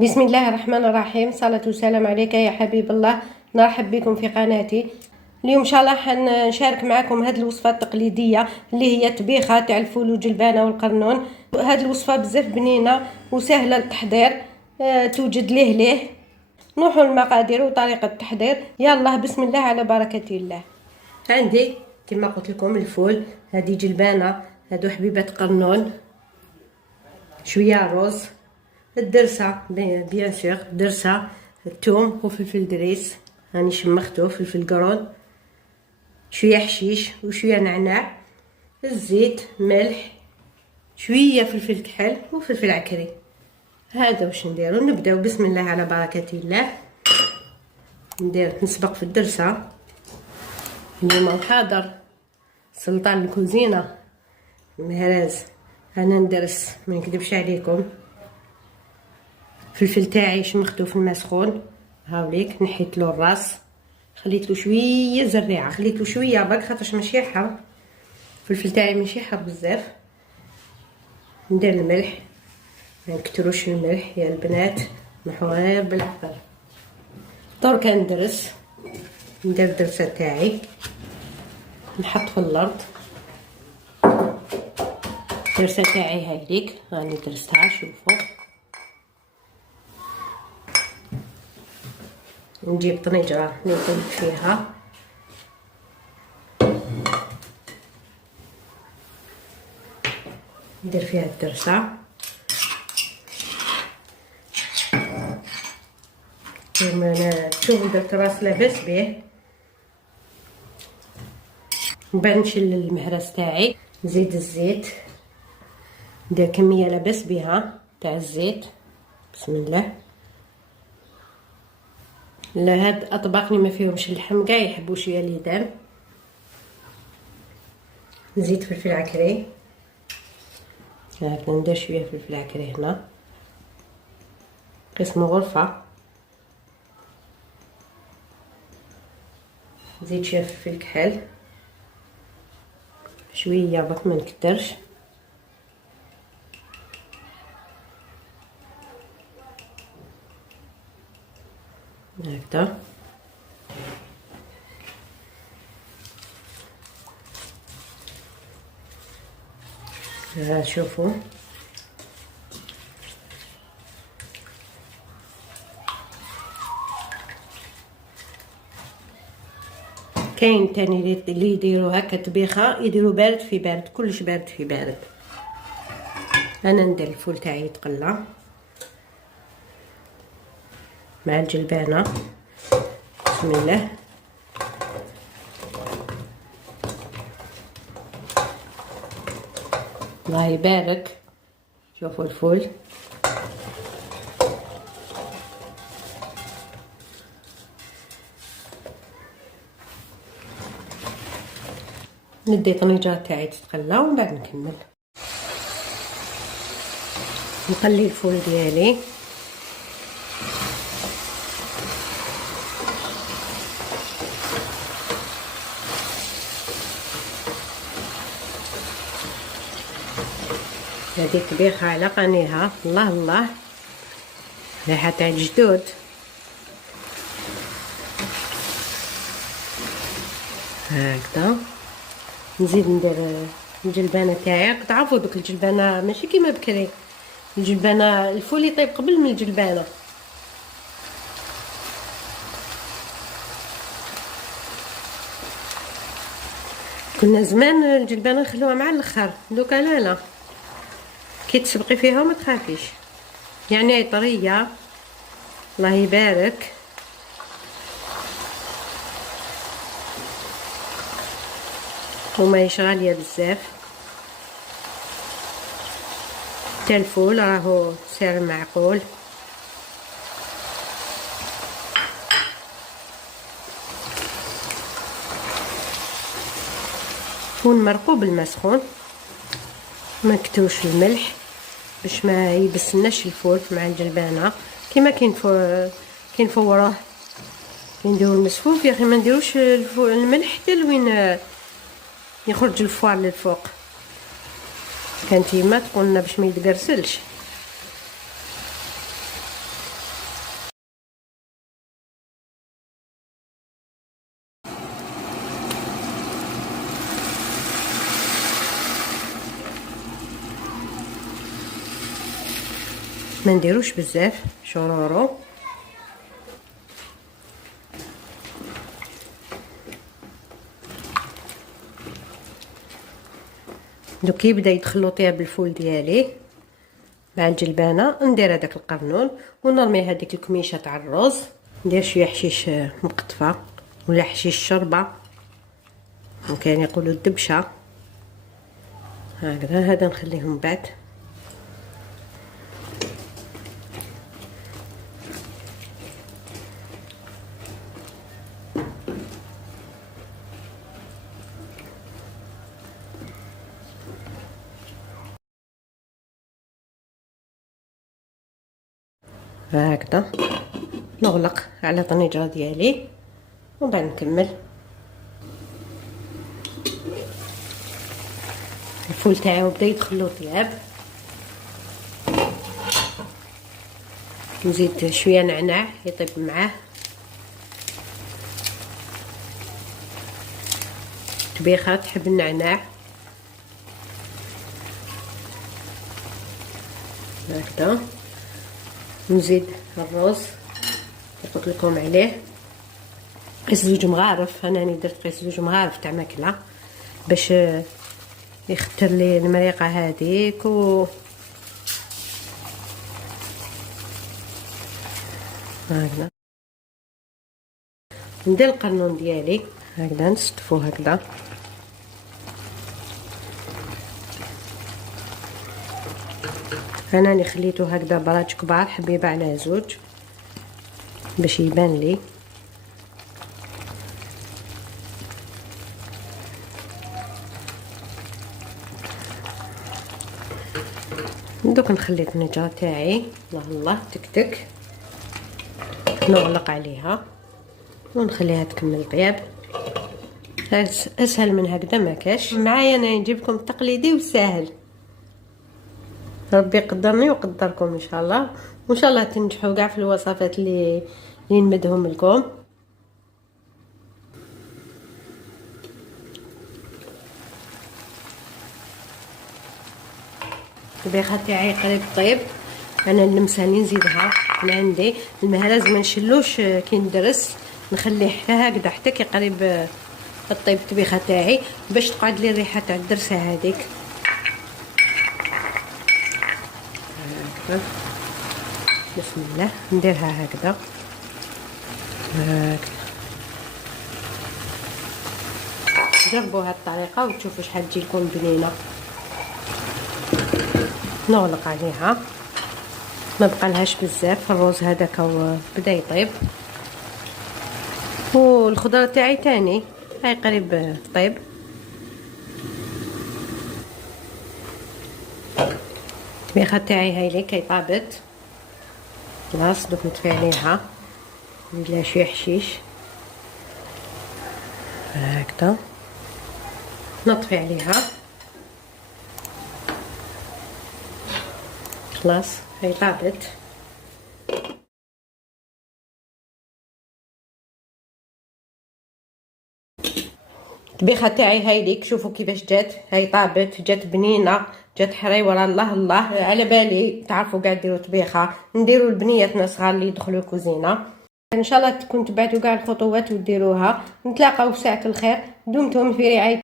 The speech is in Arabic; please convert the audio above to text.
بسم الله الرحمن الرحيم. صلاة والسلام عليك يا حبيب الله. نرحب بكم في قناتي. اليوم ان شاء الله حنشارك معكم هذه الوصفه التقليديه اللي هي طبيخه تاع الفول والجلبانه والقرنون. هذه الوصفه بزاف بنينه وسهله التحضير. توجد ليه نروحوا المقادير وطريقه التحضير. يلا بسم الله على بركه الله. عندي كما قلت لكم الفول، هذه جلبانه، هادو حبيبه قرنون، شويه رز، الدرسه بيان سور الدرسه، الثوم وفلفل دريس راني شمختو، فلفل قرون، شويه حشيش وشويه نعناع، الزيت، ملح، شويه فلفل كحل وفلفل عكري. هذا واش نديرو. نبداو بسم الله على بركه الله. نسبق في الدرسه. اليوم حاضر سلطان الكوزينه المهراز، انا ندرس ما نكذبش عليكم. الفلفل تاعي شمختو في الماء سخون، هاوليك نحيت له الراس، خليت له شويه زريعه، خليت له شويه برك خاطرش ماشي حار. الفلفل تاعي ماشي حار بزاف. ندير الملح، ما نكتروش الملح يا البنات، نحو غير بالعقل. درك ندرس، ندير الدرسه تاعي، نحط في الارض الدرسه تاعي هايليك راني درستها. شوفوا نجيب طنجره نقلب فيها، ندير فيها الدرسه، كيما انا الثوم درت راس لاباس به. من بعد نشل المهرس تاعي، نزيد الزيت، ندير كميه لاباس بها تاع الزيت. بسم الله. لا هاد الاطباق اللي ما فيهمش اللحم كاع يحبوا شويه ليدام. نزيد فلفل عكري، هاك ندير شويه فلفل عكري هنا، قسم غرفه. نزيد شويه فلفل كحل، شويه برك ما نكترش. هكذا شوفوا كاين تاني اللي يديروا هكا طبيخه، يديروا بارد في بارد، كلش بارد في بارد. انا ندير الفول تاعي يتقلى مع الجلبانه. بسم الله. الله يبارك. شوفوا الفول ندي طنجره تاعي تتقلى ومن بعد نكمل. نقلي الفول ديالي، هذه طبيخه على قنيها. الله الله ريحه تاع الجدود. هكذا نزيد ندير الجلبانه تاعي. تعرفوا دوك الجلبانه ماشي كيما بكري، الجلبانه الفول يطيب قبل من الجلبانه. كنا زمان الجلبانه نخلوها مع الاخر، دوكا لا كي تسبقي فيها وما تخافيش، يعني طريه. الله يبارك. وماهيش غاليه بزاف. تاع الفول راهو سعر معقول. فول مرقوب بالماء سخون، ما نكتروش الملح باش ما يبسناش الفول مع الجلبانه. كيما كاين فوره نديرو المسفوف، يا اخي ما نديروش الملح حتى لوين يخرج الفوار للفوق. كانت يما تقولنا باش ما يتقرسلش. ما نديروش بزاف شورورو. دوك يبدا يدخل الطياب بالفول ديالي مع الجلبانه. ندير هذاك القرنون ونرمي هذيك الكميشه تاع الرز. ندير شويه حشيش مقطفه ولا حشيش شربه، وكاين يقولوا الدبشه. هكذا هذا نخليهم بعد. هكذا نغلق على الطنجره ديالي ومن بعد نكمل. الفول تاعو بدا يدخل له طياب. نزيد شويه نعناع يطيب معاه. طبيخه تحب النعناع. هكذا نزيد الرز قلت لكم عليه. قيس زوج مغارف، انا راني درت قيس زوج مغارف تاع ماكله باش يختر لي المريقه هذيك. هكذا ندير القرنون ديالي هكذا نستفو هكذا. انا اللي خليته هكذا براج كبار حبيبه على زوج باش يبان لي. دوك نخلي الطنجره تاعي الله الله تكتك، نغلق عليها ونخليها تكمل طياب. اسهل من هكذا ما كاش. معايا انا نجيب لكم التقليدي وسهل. ربي يقدرني ويقدركم ان شاء الله، وان شاء الله تنجحوا كاع في الوصفات اللي نمدهم لكم. الطبيخه تاعي قريب طيب. انا اللمسه اللي نزيدها من عندي الماء لازم ما نشلوش كي ندرس، نخليه حتى هكذا حتى كي قريب الطيب الطبيخه تاعي باش تقعد لي الريحه تاع الدرسه هذيك. بسم الله نديرها هكذا. جربوا هاد الطريقه وتشوفوا شحال تجي لكم بنينه. نغلق عليها ما بقى لهاش بزاف. الرز هذاك بدا يطيب والخضره تاعي تاني هاي قريب طيب. الطبيخه تاعي هاي لي كي طابت خلاص. دوك نطفي عليها ندير لها شويه حشيش هكذا نطفي عليها خلاص هاي طابت. الطبيخه تاعي هاي ليك شوفوا كيفاش جات. هاي طابت جات بنينه جات حريوره الله الله. على بالي تعرفوا قاعد ديروا طبيخه نديروا لبنياتنا صغار اللي يدخلوا الكوزينه. ان شاء الله تكون تبعتوا كاع الخطوات وديروها. نتلاقاو في ساعه الخير. دمتم في رعايه